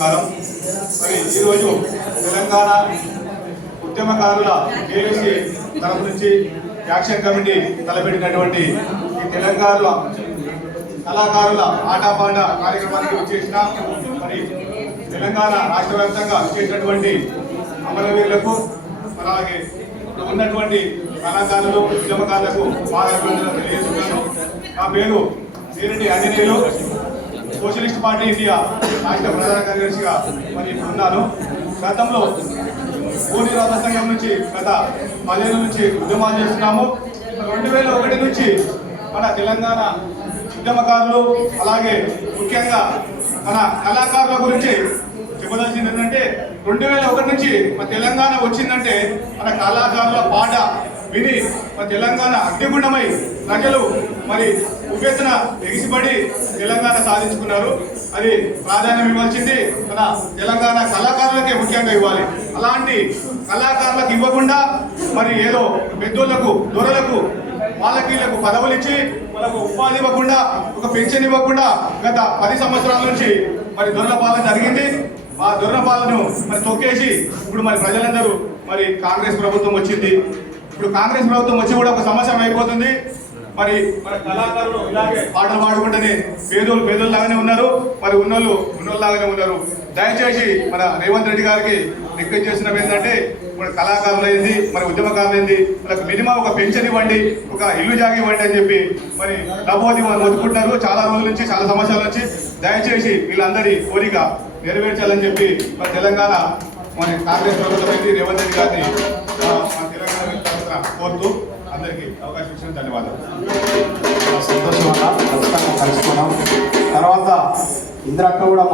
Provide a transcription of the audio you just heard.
నమస్కారం. మరి ఈరోజు తెలంగాణ ఉద్యమకారుల కేఎస్సీ తరఫు నుంచి యాక్షన్ కమిటీ తలపెట్టినటువంటి ఈ తెలంగాణ కళాకారుల ఆటపాట కార్యక్రమానికి వచ్చేసిన మరి తెలంగాణ రాష్ట్ర వ్యాప్తంగా చేసినటువంటి అమరవీరులకు అలాగే ఉన్నటువంటి కళాకారులు ఉద్యమకారులకు బాధాభివందనలు తెలియజేస్తున్నాను. నా పేరు Veereddy Anjaneyulu, socialist party India రాష్ట్ర ప్రధాన కార్యదర్శిగా మరి ఇప్పుడున్నాను. గతంలో పూర్తి రాష్ట్ర సంఘం నుంచి గత 10 ఏళ్ళ నుంచి ఉద్యమాలు చేస్తున్నాము. 2001 నుంచి మన తెలంగాణ ఉద్యమకారులు అలాగే ముఖ్యంగా మన కళాకారుల గురించి చెప్పదలసింది ఏంటంటే 2001 నుంచి మన తెలంగాణ వచ్చిందంటే మన కళాకారుల పాట విని మన తెలంగాణ అగ్నిగుండమై ప్రజలు మరి ఉవ్వెత్తున ఎగిసిపడి తెలంగాణ సాధించుకున్నారు. అది ప్రాధాన్యం ఇవ్వాల్సింది మన తెలంగాణ కళాకారులకే ముఖ్యంగా ఇవ్వాలి. అలాంటి కళాకారులకు ఇవ్వకుండా మరి ఏదో పెద్దోళ్లకు దొరలకు వాళ్ళకీలకు పదవులు ఇచ్చి వాళ్ళకు ఉపాధి ఇవ్వకుండా ఒక పెన్షన్ ఇవ్వకుండా గత 10 సంవత్సరాల నుంచి మరి దొరల పాలన జరిగింది. ఆ దొరల పాలనను మరి తొక్కేసి ఇప్పుడు మరి ప్రజలందరూ మరి కాంగ్రెస్ ప్రభుత్వం వచ్చింది. ఇప్పుడు కాంగ్రెస్ ప్రభుత్వం వచ్చి కూడా ఒక సంవత్సరం అయిపోతుంది. మరి మన కళాకారులు ఇలాగే పాటలు పాడుకుంటేనే పేదోళ్ళలాగానే ఉన్నారు, మరి ఉన్నోళ్ళలాగానే ఉన్నారు. దయచేసి మన రేవంత్ రెడ్డి గారికి రిక్వెస్ట్ చేసినవి ఏంటంటే మన కళాకారులైంది మరి ఉద్యమకారులైంది వాళ్ళకి మినిమం ఒక పెన్షన్ ఇవ్వండి, ఒక ఇల్లు జాగి ఇవ్వండి అని చెప్పి మరి డబ్బోది వాళ్ళు మొత్తుకుంటున్నారు చాలా రోజుల నుంచి, చాలా సంవత్సరాల నుంచి. దయచేసి వీళ్ళందరి కోరిక నెరవేర్చాలని చెప్పి మన తెలంగాణ మన కాంగ్రెస్ ప్రభుత్వం రేవంత్ రెడ్డి గారిని మన తెలంగాణ కోరుతూ అందరికీ అవకాశం ఇచ్చిన ధన్యవాదాలు. సంతోషంగా కలుసుకున్నాం. తర్వాత ఇంద్రక్క కూడా